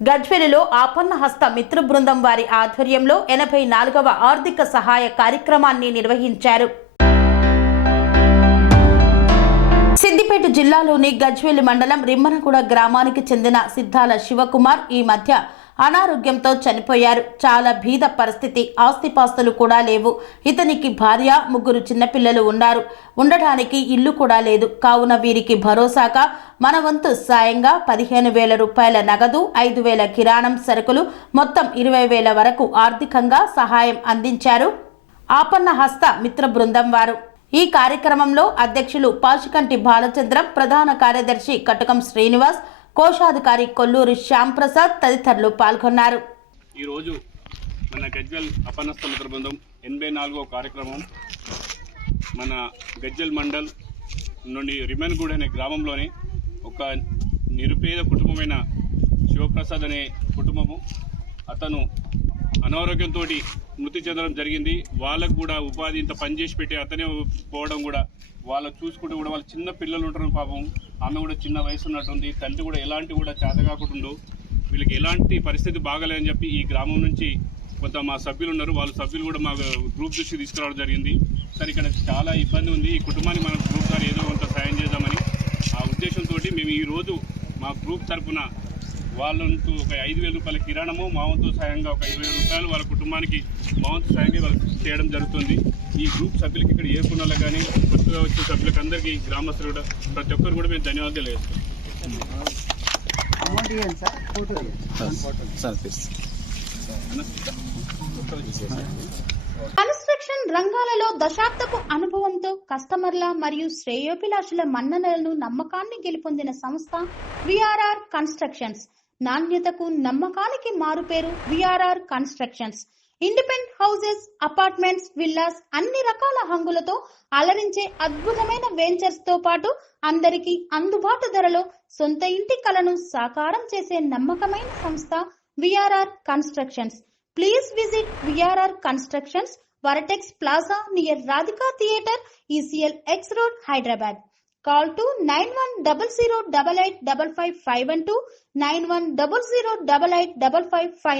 గజ్వేలులో ఆపన్న హస్త మిత్ర బృందం వారి ఆధ్వర్యంలో 84వ ఆర్థిక సహాయ కార్యక్రమాన్ని నిర్వహించారు. సిద్దిపేట జిల్లాలోని గజ్వేలు మండలం రిమ్మనగూడ గ్రామానికి చెందిన సిద్ధాల శివకుమార్ ఈ మధ్య అనారోగ్యంతో చనిపోయారు. చాలా బీద పరిస్థితి, ఆస్తిపాస్తులు కూడా లేవు. ఇతనికి భార్య, 3 చిన్నపిల్లలు ఉన్నారు. ఉండడానికి ఇల్లు కూడా లేదు. కావున వీరికి భరోసాగా మన వంతు సాయంగా 15,000 రూపాయల నగదు, 5,000 కిరాణం సరుకులు, మొత్తం 20,000 వరకు ఆర్థికంగా సహాయం అందించారు ఆపన్న హస్త మిత్ర బృందం వారు. ఈ కార్యక్రమంలో అధ్యక్షులు పాచికంటి బాలచంద్రం, ప్రధాన కార్యదర్శి కటకం శ్రీనివాస్, కోశాధికారి కొల్లూరు శ్యాంప్రసాద్ తదితరులు పాల్గొన్నారు. ఈరోజు మన గజ్వేల్ అపన్నస్త మిత్ర బృందం 84వ కార్యక్రమం మన గజ్వేల్ మండల్ నుండి రిమ్మనగూడ అనే గ్రామంలోని ఒక నిరుపేద కుటుంబమైన శివప్రసాద్ అనే కుటుంబము. అతను అనారోగ్యంతో మృతి చెందడం జరిగింది. వాళ్ళకు కూడా ఉపాధి ఇంత పనిచేసి పెట్టి అతనే పోవడం కూడా వాళ్ళకు చూసుకుంటూ కూడా వాళ్ళ చిన్న పిల్లలు ఉంటారు పాపం. ఆమె కూడా చిన్న వయసు ఉన్నట్టుంది. తండ్రి కూడా ఎలాంటి కూడా చేత కాకుండా వీళ్ళకి ఎలాంటి పరిస్థితి బాగలేదని చెప్పి ఈ గ్రామం నుంచి కొంత మా సభ్యులు ఉన్నారు. వాళ్ళ సభ్యులు కూడా మా గ్రూప్ దృష్టికి తీసుకురావడం జరిగింది. సరే ఇక్కడ చాలా ఇబ్బంది ఉంది, ఈ కుటుంబాన్ని మనం గ్రూప్ ద్వారా ఏదో కొంత సాయం చేద్దామని ఆ ఉద్దేశంతో మేము ఈరోజు మా గ్రూప్ తరఫున వాళ్ళంటూ ఒక 5,000 రూపాయల కిరాణము, మా వంతు సాయంగా ఒక 20,000 రూపాయలు వాళ్ళ కుటుంబానికి మా వంతు సాయంగా వాళ్ళకి చేయడం జరుగుతుంది. ఈ గ్రూప్ సభ్యులకి ఇక్కడ ఏర్కొనాలి కానీ కొత్తగా వచ్చే సభ్యులకు అందరికీ గ్రామస్తులు కూడా ప్రతి ఒక్కరు కూడా మేము ధన్యవాదాలు తెలియజేస్తాం. కన్స్ట్రక్షన్ రంగాలలో దశాబ్దపు అనుభవంతో కస్టమర్ల మరియు శ్రేయోభిలాషుల మన్ననలను, నమ్మకాన్ని గెలుపొందిన సంస్థ విఆర్ఆర్ కన్స్ట్రక్షన్స్. నాణ్యతకు, నమ్మకానికి మారుపేరు VRR constructions. Independent houses, apartments, villas అన్ని రకాల హంగులతో అలరించే అద్భుతమైన వెంచర్స్ తో పాటు అందరికీ అందుబాటు ధరలో సొంత ఇంటి కలను సాకారం చేసే నమ్మకమైన సంస్థ VRR constructions. Please visit VRR Constructions, Varatex Plaza near Radhika Theatre, ECL X Road, Hyderabad. Call to 910088555512, 9100885559.